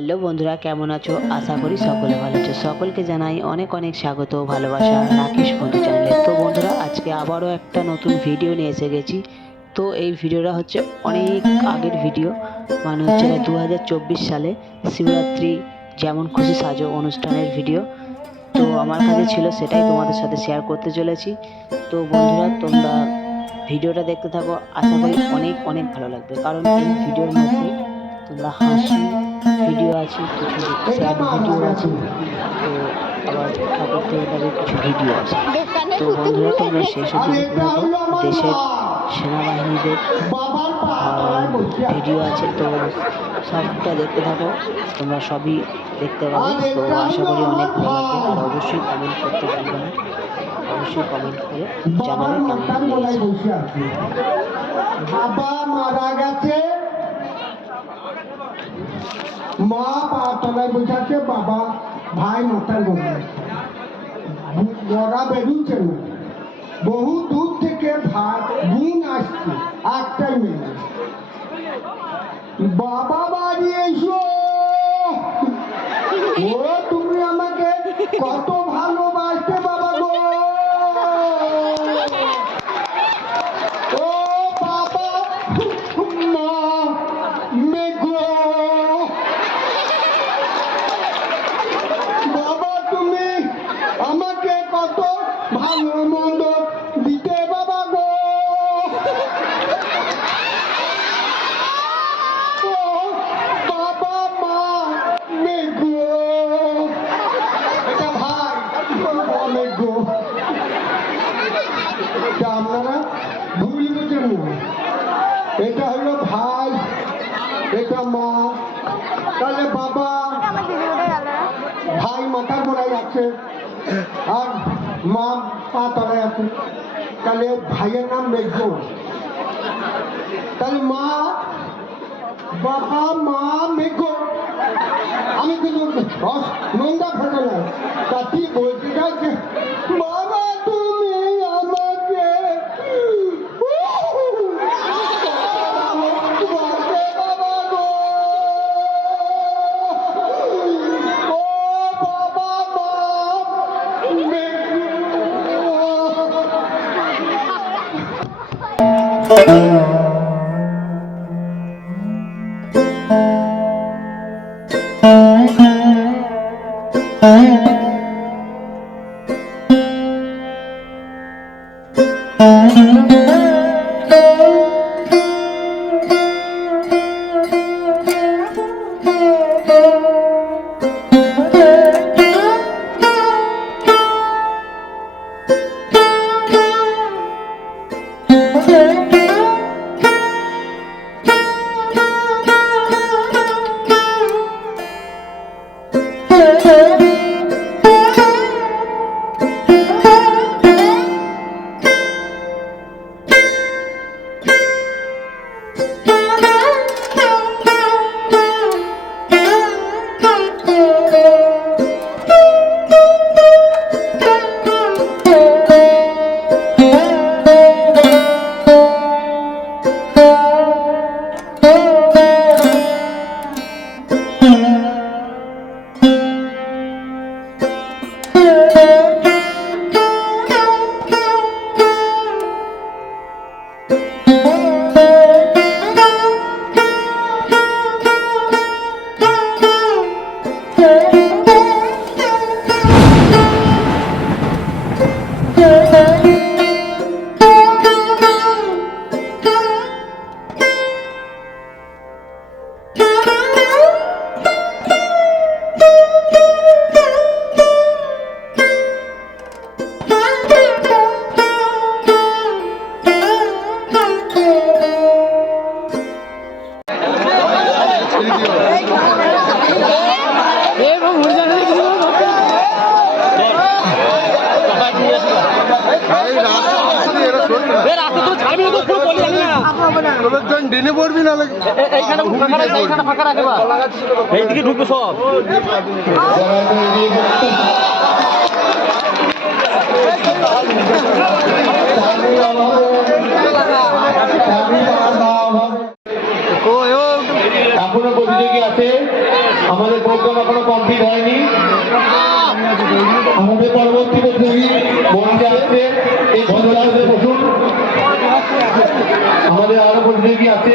Hello বন্ধুরা, কেমন আছো? আশা করি সকলে ভালো আছো। সকলকে জানাই অনেক অনেক স্বাগত ভালোবাসা রাকেশ বন্ধু চ্যানেলে তো বন্ধুরা, আজকে আবারও একটা নতুন ভিডিও নিয়ে এসে গেছি। তো এই ভিডিওটা হচ্ছে অনেক আগের ভিডিও মানে হচ্ছে দু হাজার চব্বিশ সালে শিবরাত্রি যেমন খুশি সাজো অনুষ্ঠানের ভিডিও তো আমার কাছে ছিল সেটাই তোমাদের সাথে শেয়ার করতে চলেছি। তো বন্ধুরা, তোমরা ভিডিওটা দেখতে থাকো। আশা করি অনেক অনেক ভালো লাগবে। কারণ এই ভিডিওর মধ্যে তোমরা হাসি, ভিডিও আছে, কিছু স্যাড ভিডিও আছে। তো আবার ঠাকুর দেবতাদের কিছু ভিডিও আছে। তো বন্ধুরা, তোমরা অবধি দেখতে দেশের সেনাবাহিনীদের ভিডিও আছে। তো সবটা দেখতে থাকো। তোমরা সবই দেখতে পাবে। তো আশা করি অনেক ভালো লাগবে। আর অবশ্যই কমেন্ট করতে পারবে না। অবশ্যই কমেন্ট করে জানাবে কেমন বাবা মারা গেছে। মা বাবা, ভাই মাথার গড়া বেরুচ্ছে বহু দূর থেকে ভাত বোন আসছে, একটাই মেয়ে। বাবা বাড়ি এসো। ও তুমি আমাকে কত ভালোবাসতে বাবা গো ও বাবা মা মেঘো বাবা তুমি আমাকে কত ভালো মন্দ দিতে বাবা গো ও বাবা মা মেঘো এটা ভাই বাবা মেঘো এটা আপনারা ভুল বুঝেন না এটা হলো ভাই, এটা মা। তাহলে বাবা, ভাই মাথার গোড়ায় আছে। আর মা, পা তলায় আছে। তাহলে ভাইয়ের নাম মেঘ। তাহলে মা, বাবা, মা, মেঘ। আমি কিন্তু রস- নোংরা ফেলে না তা কি বলতে চাইছে বাবা ডেনে পড়বি না এইখানে ফাঁকা রাখবে এইখানে ফাঁকা রাখবে বা এইদিকে ঢুকবে সব এখনও প্রতিযোগী আছে আমাদের প্রোগ্রাম এখনও কমপ্লিট হয়নি আমাদের পরবর্তীতে দেবী মঞ্চে আসছে এই ভদ্রতা আসবে বসুন আমাদের আরও প্রতিযোগী আছে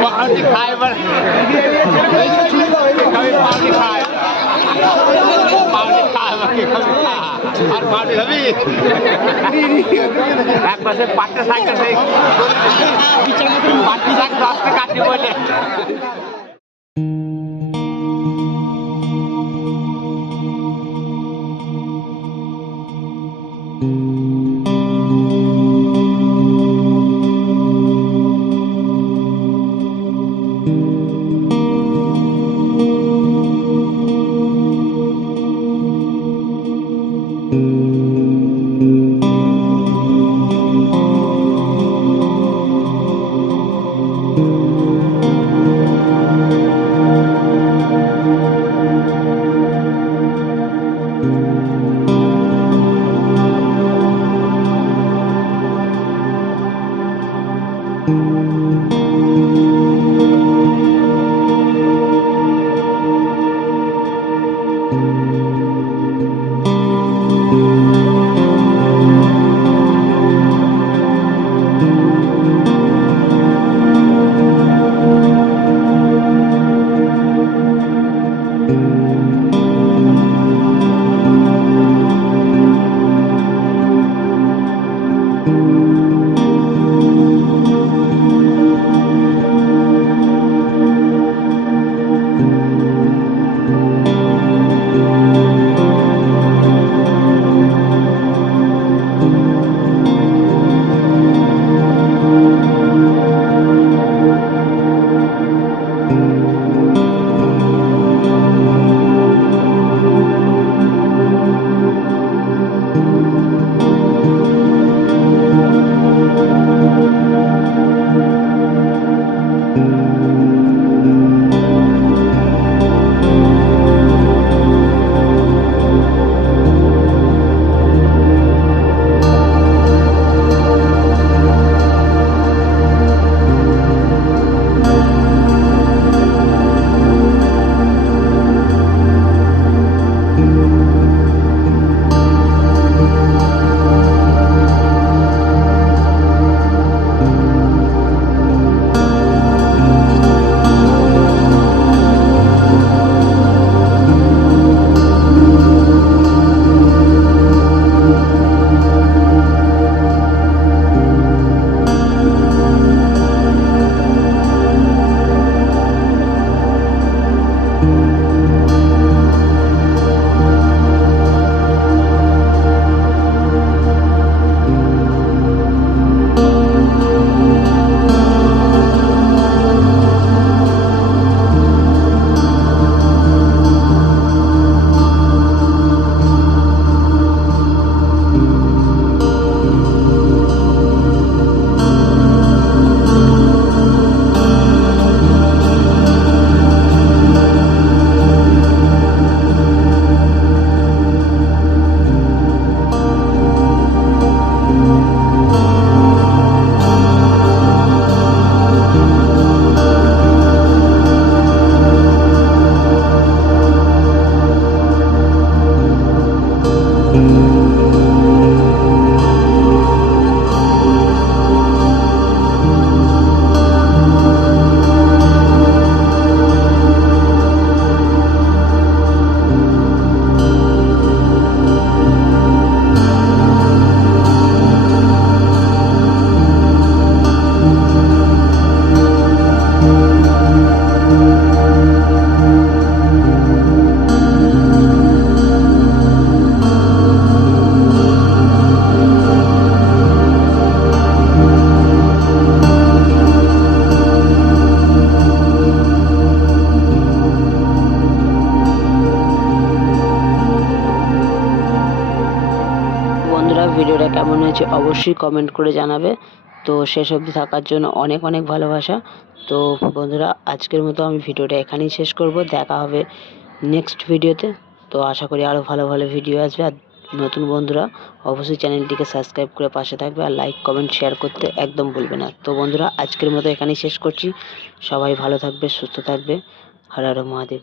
জাহাজ ড্রাইভার মারা এক পাশে পাট্টা শাক আছে পাট্টা শাক দশটা কাটি বলে হয়েছে অবশ্যই কমেন্ট করে জানাবে। তো শেষ অবধি থাকার জন্য অনেক অনেক ভালোবাসা। তো বন্ধুরা, আজকের মতো আমি ভিডিওটা এখানেই শেষ করব। দেখা হবে নেক্সট ভিডিওতে তো। আশা করি আরও ভালো ভালো ভিডিও আসবে। আর নতুন বন্ধুরা, অবশ্যই চ্যানেলটিকে সাবস্ক্রাইব করে পাশে থাকবে। আর লাইক কমেন্ট শেয়ার করতে একদম ভুলবে না। তো বন্ধুরা, আজকের মতো এখানেই শেষ করছি। সবাই ভালো থাকবে, সুস্থ থাকবে। হর হর মহাদেব।